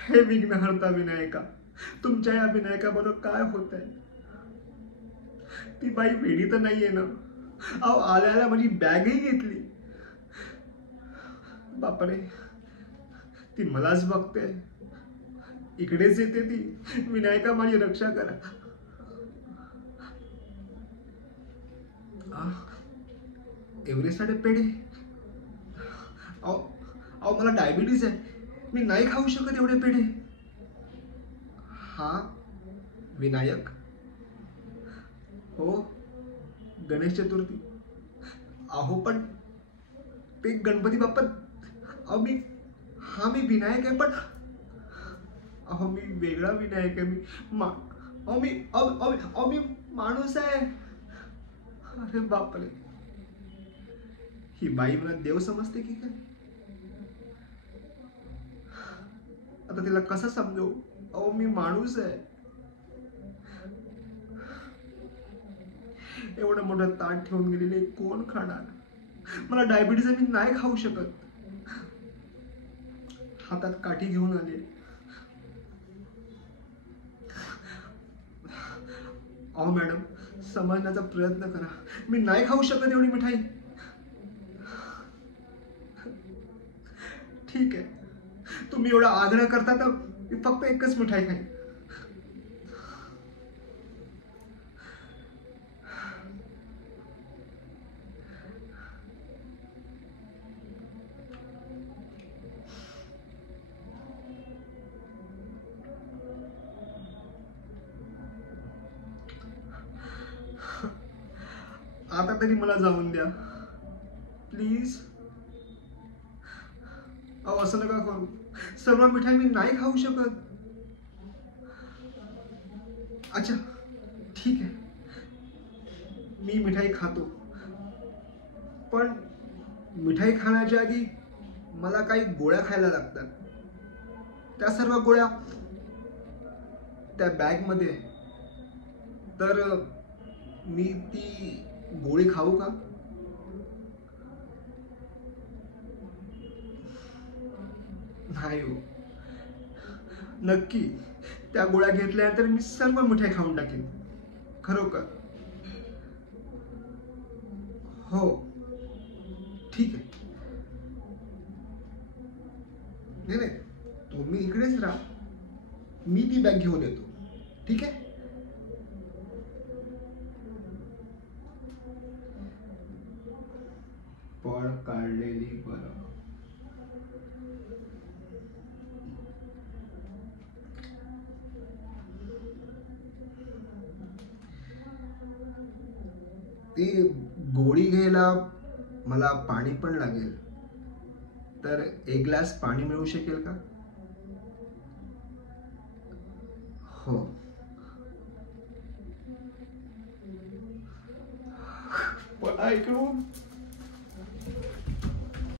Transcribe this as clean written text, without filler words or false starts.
हे विघ्नहर्ता विनायका, तुमच्या या विनायकाबरोबर काय होत आहे? ती बाई वेडी तर नाहीये ना? अहो आल्याला माझी बॅगही घेतली. बापरे, ती मलाच बघते. इकडेच येते ती. विनायका माझी रक्षा करा. एव्हरेस्टसाठी पेढे? अहो अहो मला डायबिटीज आहे, मी नाही खाऊ शकत एवढे पेढे. हा विनायक? हो, गणेश चतुर्थी. अहो पण ते गणपती बाप्पा. अहो मी विनायक आहे, पण अहो मी वेगळा विनायक आहे. मी माणूस आहे. अरे बापरे, ही बाई मला देव समजते की काय? आता तिला कसं समजू? अहो मी माणूस आहे. एवढं मोठं ताट ठेवून गेलेले कोण खाणार? मला डायबिटीज आहे, मी नाही खाऊ शकत. हातात काठी घेऊन आले. अहो मॅडम, समजण्याचा प्रयत्न करा. मी नाही खाऊ शकत एवढी मिठाई. ठीक आहे, तुम्ही एवढा आग्रह करता तर मी फक्त एकच मिठाई खाईन. आता तरी मला जाऊन द्या प्लीज. अहो असं नका करू. सर्व मिठाई मी नाही खाऊ शकत. अच्छा ठीक आहे, मी मिठाई खातो, पण मिठाई खाण्याच्या आधी मला काही गोळ्या खायला लागतात. त्या सर्व गोळ्या त्या बॅगमध्ये. तर मी ती गोळी खाऊ का? नाही हो, नक्की. त्या गोळ्या घेतल्यानंतर मी सर्व मिठाई खाऊन टाकेन, खरोखर. हो ठीक आहे. नाही नाही, तुम्ही इकडेच राहा, मी ती बॅग घेऊन येतो. ठीक आहे. पळ काढलेली बरं. ती गोळी घ्यायला मला पाणी पण लागेल, तर एक ग्लास पाणी मिळू शकेल का? हो. पण ऐकून